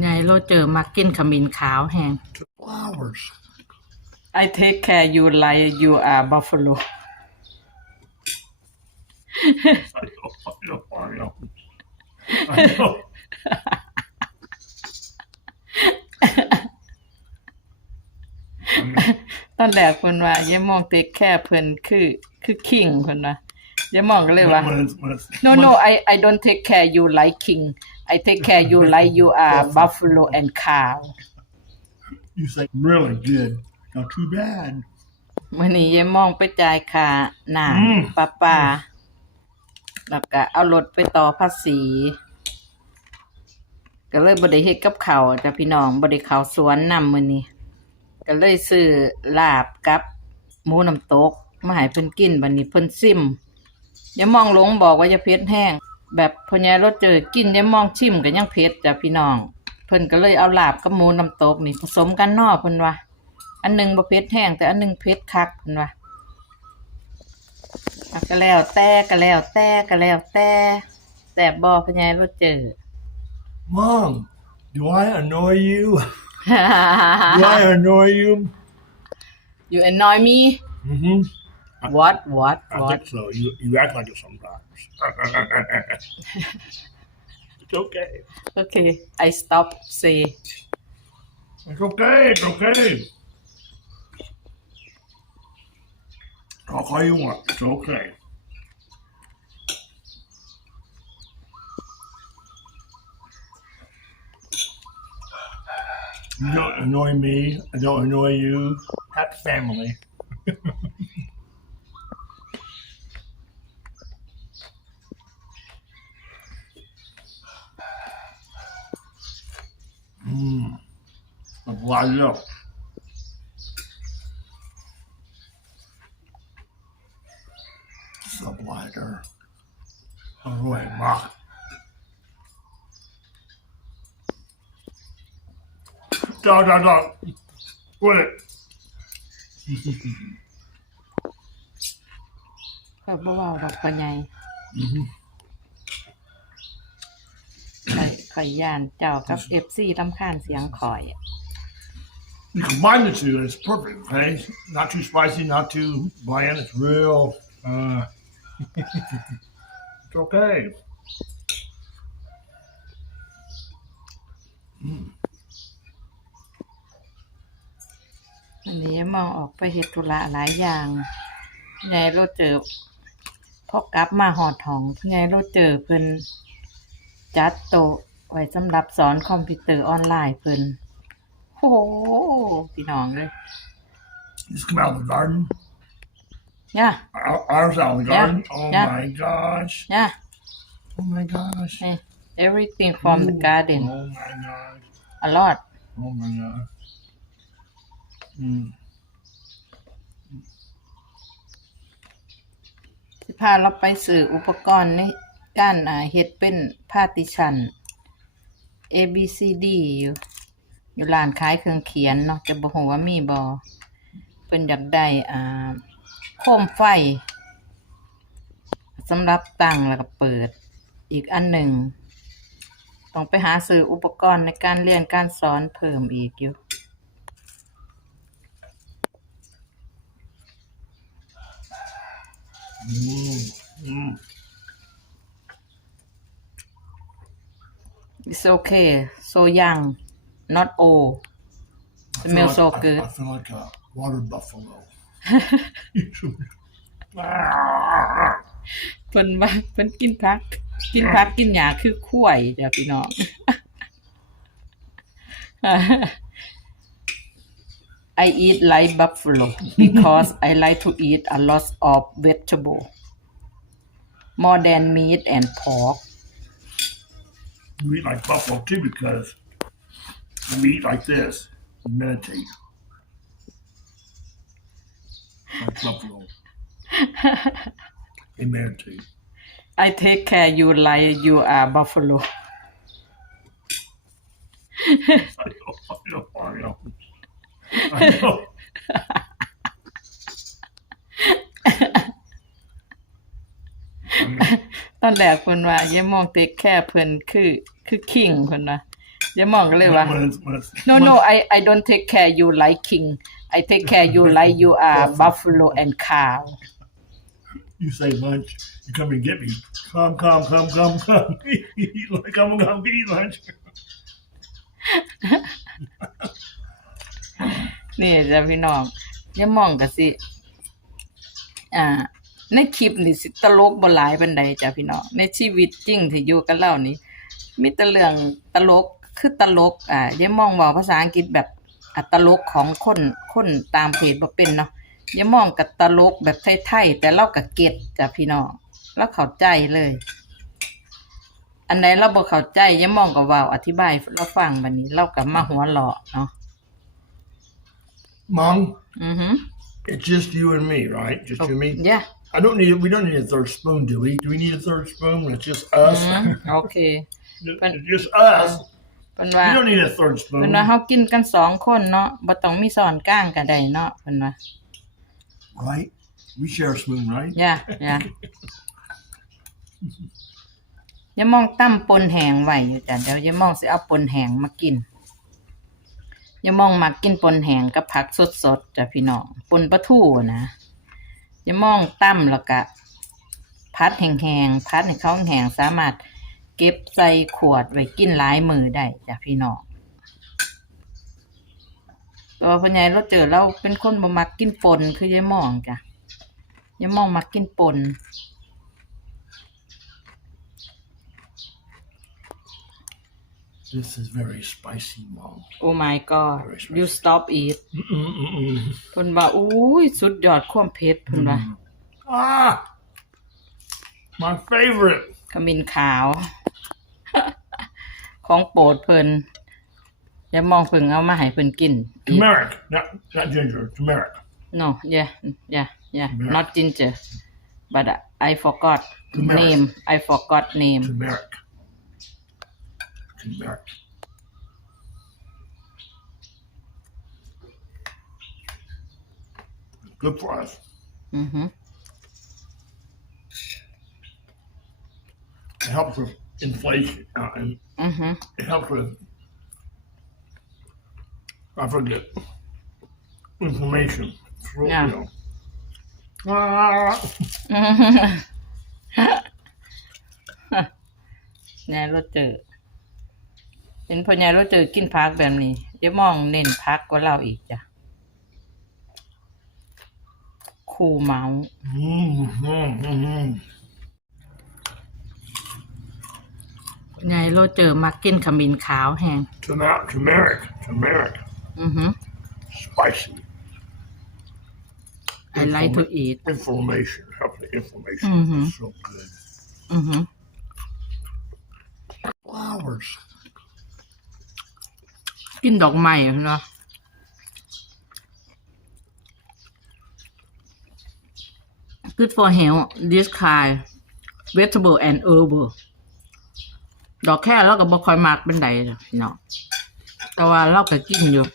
ไงโรเจอร์มักกินขมิ้นขาวแหง Flowers. I take care you like you are buffalo I know, I know, I know. I know. ตอนแรกเพิ่นว่าอย่ามองเทคแค่เพิ่นคือคือคิงเพิ่นว่าอย่ามองก็เลยว่า When it's, when it's, No when no I I don't take care you like king I take care you like you are buffalo and cow You say really good. Not too bad. มื้อนี้ยายมองไปจ่ายค่าน้อืมำประปาแล้วก็เอารถไปต่อภาษี ก็เลยบ่ได้เฮ็ดกับข้าวจ้ะพี่น้องบ่ได้เข้าสวนนำมื้อนี้ ก็เลยซื้อลาบกับหมูน้ำตก มาให้เพิ่นกินบัดนี้เพิ่นซิมอย่ามองหลงบอกว่าอย่าเผ็ดแห้ง แบบพ่อใหญ่รถเจอกินอย่ามองชิมก็ยังเผ็ดจ้ะพี่น้อง เพิ่นก็เลยเอาลาบกับหมูน้ำตกนี่ผสมกันเนาะเพิ่นว่าอันหนึงบ่เผ็ดแห้งแต่อันหนึงเผ็ดคักเพิ่นว่าอะก็แล้วแต่ก็แล้วแต่ก็แล้วแต่แต่บ่พ่อใหญ่รถเจอ Mom, do I annoy you? Do I annoy you? you annoy me Mm-hmm. What what I what think so. You, you act like it sometimes. it's okay. okay I stop say It's okay. It's okay. Talk all you want. It's okay. You don't annoy me. I don't annoy you. Happy family. Mmm. Apply it up. Sublighter. All right, Mark. Dog, dog, dog. Quit it. ก็บ่เว้าดอกพ่อใหญ่ Mm-hmm. ข่อย ข่อยย่านเจ้ากับ FC รำคาญเสียงข่อย You combine the two, and it's perfect. Okay, not too spicy, not too bland. It's real. Uh, it's okay. อันนี้มองออกไปเฮ็ดธุระหลายอย่างยายรถเจอพอกลับมาหอดห้องยายรถเจอเพิ่นจัดโต๊ะ ไว้สำหรับสอนคอมพิวเตอร์ออนไลน์เพิ่นโอ้โหพี่น้องเลย Just come out of the garden. ย่า Our- Ours out of the Yeah, garden. Oh yeah. my gosh. ย่า Oh my gosh. นี่ everything from the garden Oh my gosh. a lot Oh my gosh. Mm. สิพาเราไปซื้ออุปกรณ์ในการอ่าเฮ็ดเป็น partition A B C D อยู่ อยู่ร้านขายเครื่องเขียนเนาะจะบ่ฮู้ว่ามีบ่เพิ่นอยากได้อ่าโคมไฟสำหรับตั้งแล้วก็เปิด อีกอันหนึ่ง ต้องไปหาซื้ออุปกรณ์ในการเรียนการสอนเพิ่มอีกอยู่ Mm. Mm. It's okay so young not old I feel Smells like- so I- good. I feel like a water buffalo. เพิ่นว่าเพิ่นกินผัก กินผักกินหญ้าคือข้วยจ้ะพี่น้อง I eat like buffalo because I like to eat a lot of vegetable more than meat and pork You eat like buffalo too because you eat like this. You meditate. Like buffalo. they meditate. I take care you like you are buffalo I know, I know, I know. I know. ตอนแรกเพิ่นว่าอย่ามองเต็กแค่เพิ่นคือคือคิงเพิ่นว่าอย่ามองกันเลยว่า When it's, when it's, no when no I I don't take care you like king I take care you like you are buffalo and cow you say lunch, you come and get me. Come, come, come, come, come. eat lunch. Come, come, eat lunch. นี่จ้ะพี่น้องอย่ามองก็สิ อ่า ในคลิปนี่สิตลกบ่หลายปานใดจ้ะพี่น้องในชีวิตจริงที่อยู่กับเรานี่มีแต่เรื่องตลกคือตลกอ่าอย่ามองเว้าภาษาอังกฤษแบบอะตลกของคนคนตามเพจบ่เป็นเนาะอย่ามองกับตลกแบบไทยๆแต่เราก็เก็ตจ้ะพี่น้องเราเข้าใจเลย อันใดเราบ่เข้าใจอย่ามองก็เว้าอธิบายให้เราฟังบัดนี้เราก็มาหัวเราะเนาะ Mom, อือฮึ it's just you and me, right? Just you and me. yeah I don't need. We don't need a third spoon, do we? Do we need a third spoon? When it's just us. อืมโอเค It's just us. เพิ่นว่า You don't need a third เพิ่น spoon. ว่าเฮากินกันสองคนเนาะบ่ต้องมีซ้อนกลางก็ได้เนาะเพิ่นว่า Right? We share a spoon, right? ย่าย่าอย่ามองตั้มปนแหงไว้อยู่จ้ะเดี๋ยวอย่ามองสิเอาปนแหงมากินอย่ามองมากินปนแหงกับผักสดๆจ้ะพี่น้องปนปลาทูนะ อย่ามองตั้มแล้วก็พัดแห้งๆพัดให้เขาแห้งสามารถเก็บใส่ขวดไว้กินหลายมือได้จ้ะพี่น้องตัวพ่อใหญ่เราเจอเราเป็นคนบ่มักกินปนคือยายมองจ้ะยายมองมักกินปน This is very spicy, Mom. โอ้ my god you stop eat Mm-mm-mm. เพิ่นว่าอุ้ยสุดยอดความเผ็ดเพิ่นว่า Ah, my favorite. ขมิ้นขาว ของโปรดเพิ่นยายหมองเพิ่งเอามาให้เพิ่นกิน Turmeric, not not ginger. Turmeric. no yeah yeah yeah Turmeric. not ginger but I forgot Turmeric. name I forgot name Turmeric. Turmeric. Good for us. อือฮึ It helps with inflation uh, and อือฮึ it helps with I forget inflammation. Throat, Yeah. You know. Ah, ยายรถ เจอเห็นพ่อยายรถเจอกินพักแบบนี้ เดี๋ยวมองเน้นพักกว่าเราอีกจ้ะคูเมาส์ mm, mm, mm, mm. ยายรถเจอมากินขมิ้นขาวแห้ง Turmeric, turmeric, turmeric. อือฮึ Spicy. I like to eat Inflammation. Helps the inflammation. Mhm. So good. อือฮึ Flowers. กินดอกไม้เนาะ good for health this kind vegetable and herbal ดอกแค่เราก็บ่ค่อยมักเป็นใดเนาะแต่ว่าเราก็กินอยู่